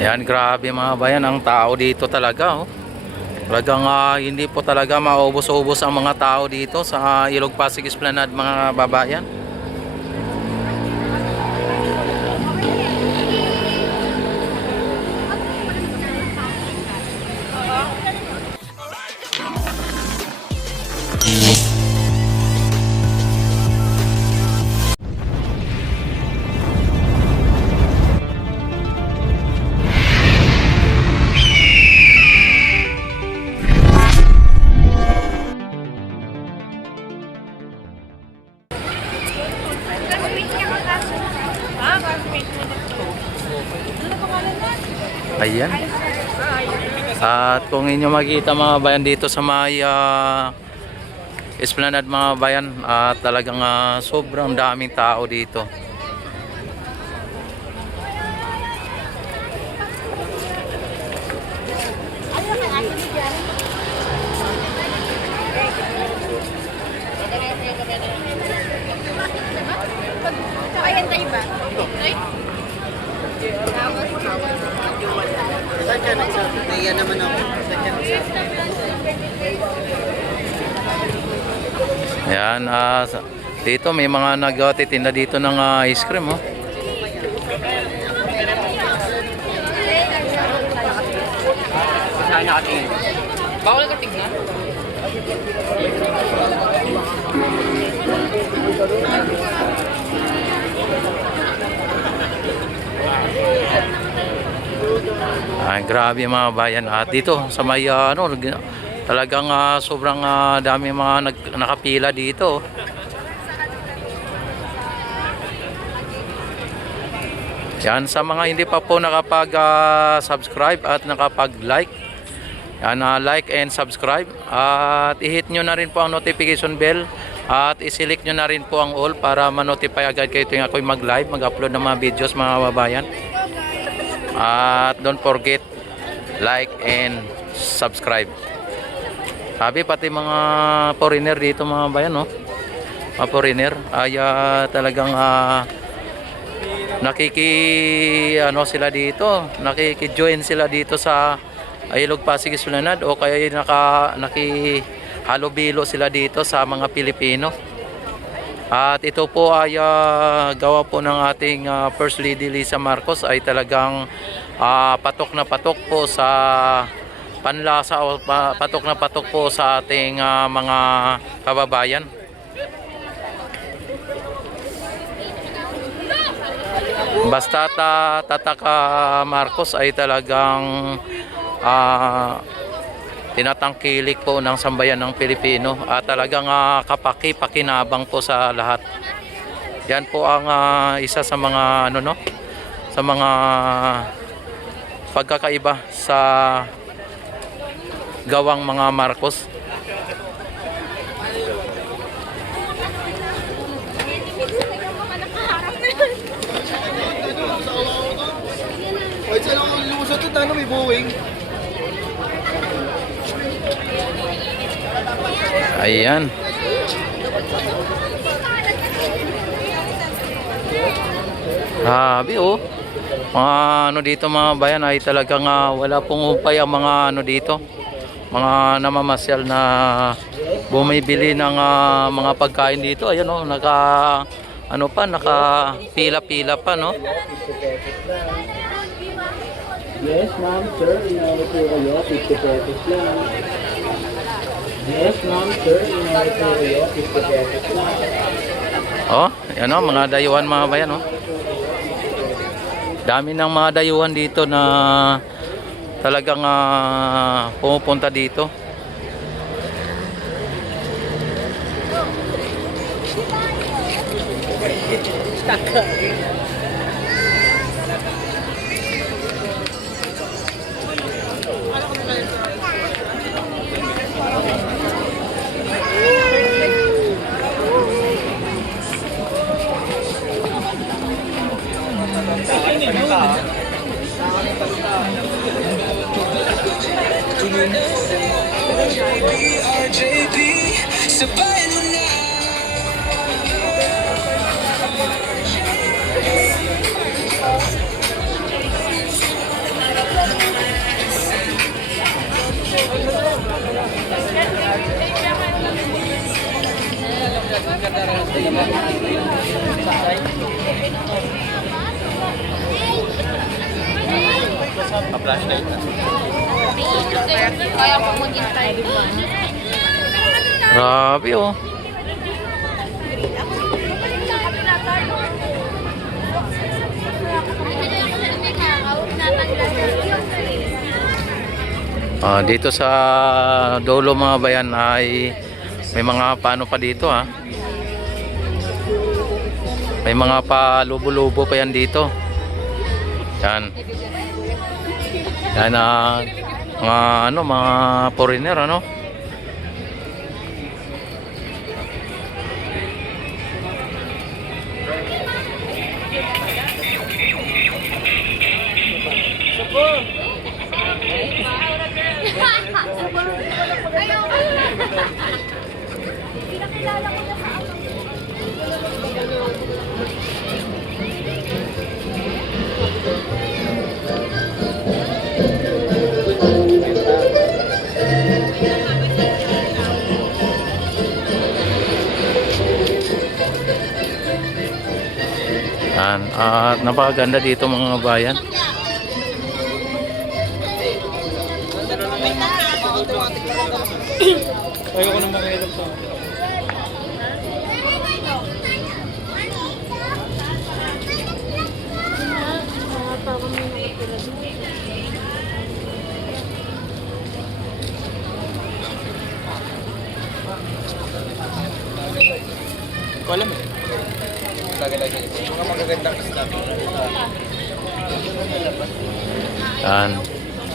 Ayan, grabe mga bayan, ang tao dito talaga, oh. Talagang hindi po talaga maubos-ubos ang mga tao dito sa Ilog Pasig Esplanade mga babayan. Ayan. At kung inyo makita mga bayan dito sa may Esplanade mga bayan, talagang sobrang daming tao dito. Naiya naman ako. Ayan, dito may mga nagtitinda dito ng ice cream, oh. Saan nakatingin? Bawal ka tignan? Ay, grabe mga bayan. At dito sa may talagang sobrang dami mga nakapila dito. Yan, sa mga hindi pa po nakapag-subscribe at nakapag-like, yan, like and subscribe at i-hit nyo na rin po ang notification bell at i-select nyo na rin po ang all para ma-notify agad kayo tuwing ako'y mag-live, mag-upload ng mga videos mga babayan. At don't forget like and subscribe. Sabi pati mga foreigner dito mga bayan, no? Mga foreigner ay talagang sila dito, nakiki-join sila dito sa Ilog Pasig Esplanade o kaya nakihalubilo sila dito sa mga Pilipino. At ito po ay gawa po ng ating First Lady Lisa Marcos, ay talagang patok na patok po sa panlasa o patok na patok po sa ating mga kababayan. Basta Tataka Marcos ay talagang tinatangkilik po ng sambayan ng Pilipino at talagang kapaki-pakinabang po sa lahat. Yan po ang isa sa mga sa mga pagkakaiba sa gawang mga Marcos. Ay, saan ako lumusot ito? Ano, may Boeing? Ayan. Grabe, oh. Mga dito mga bayan ay talagang wala pong upay ang mga dito. Mga namamasyal na bumibili ng mga pagkain dito. Ayan, oh, naka-pila-pila pa, no? Yes, ma'am, sir. Inawit po kayo. 50 pesos lang. Yes, ma'am, sir. Inawit po kayo. 50 pesos lang. Oh, yan, oh, mga dayuhan mga bayan, oh. Dami ng mga dayuhan dito na talagang pumupunta dito. RJB, sabayan mo na. Pa-flashlight na. Kaya po maghintay. Grabe oh. Dito sa dulo mga bayan ay may mga paano pa dito ha. May mga palubo-lubo pa yan dito. Yan. Yan mga ano, mga foreigner ano. Pinakilala ko na sa Yan. At napakaganda dito mga bayan. Ayoko na makialam sa ko alam eh. Lagi-lagi. Mga magagandang isda. Yan.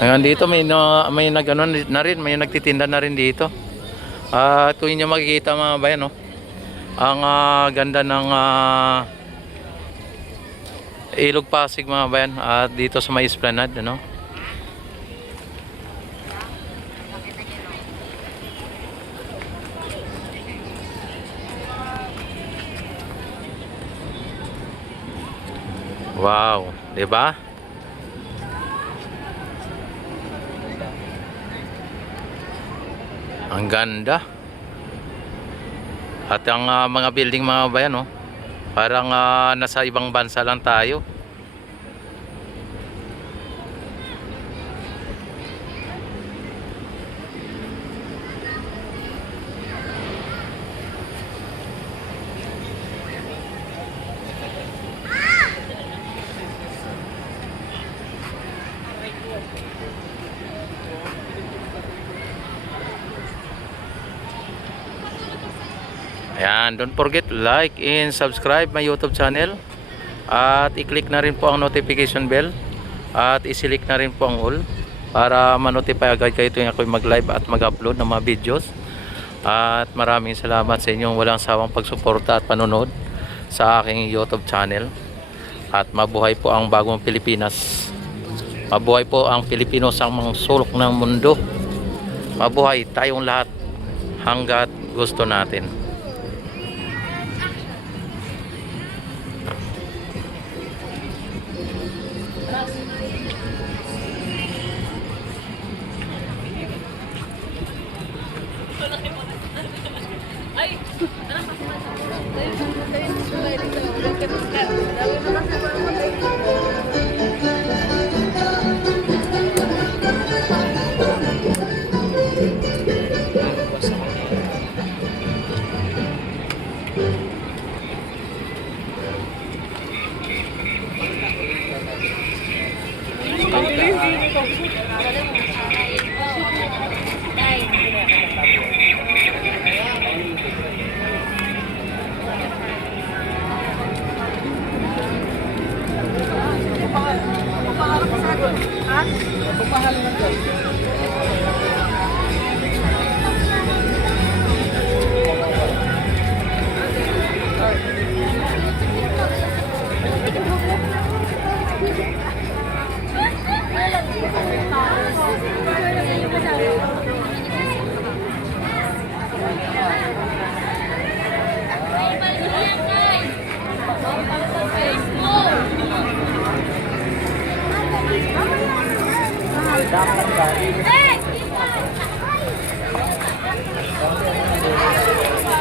Ngayon dito may nagano na rin, may nagtitinda na rin dito. At kung inyo makikita mga bayan, no, ang ganda ng Ilog Pasig mga bayan, at dito sa may Esplanade, ano. Wow, 'di ba? Ang ganda. At ang mga building mga bayan, no, parang nasa ibang bansa lang tayo. Ayan, don't forget like and subscribe my YouTube channel. At i-click na rin po ang notification bell. At i-select na rin po ang all para ma-notify agad kayo tuwing ako'y mag-live at mag-upload ng mga videos. At maraming salamat sa inyong walang sawang pagsuporta at panonood sa aking YouTube channel. At mabuhay po ang bagong Pilipinas. Mabuhay po ang Pilipino sa mga sulok ng mundo. Mabuhay tayong lahat hanggat gusto natin.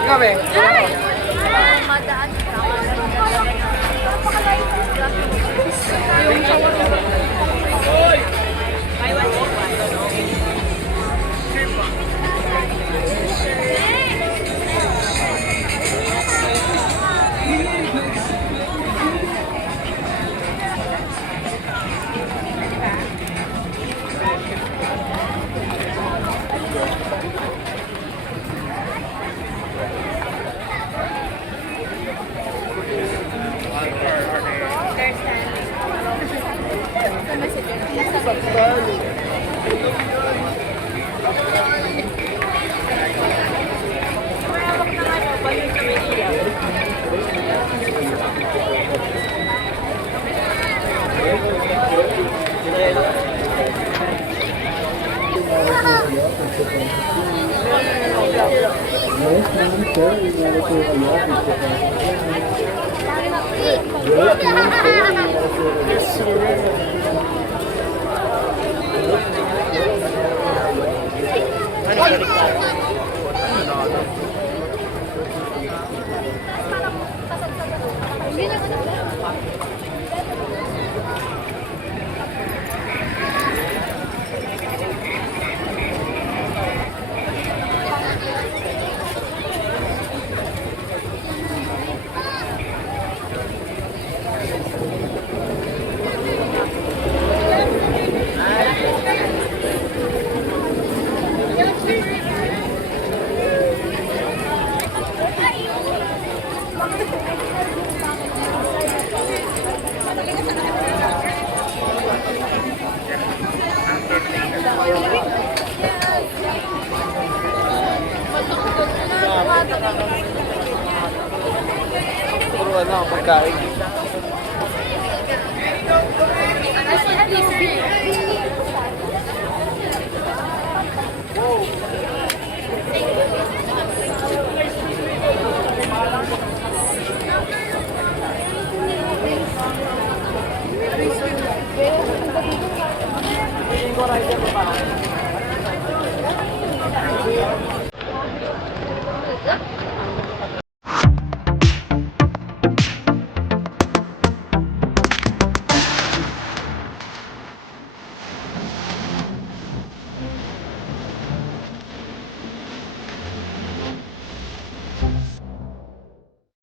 Gabi. Yes, ma'am, sir. Inari po kayo. 50 pesos lang. Yes, ma'am, sir. Inari po kayo. Puro ano, pagkain.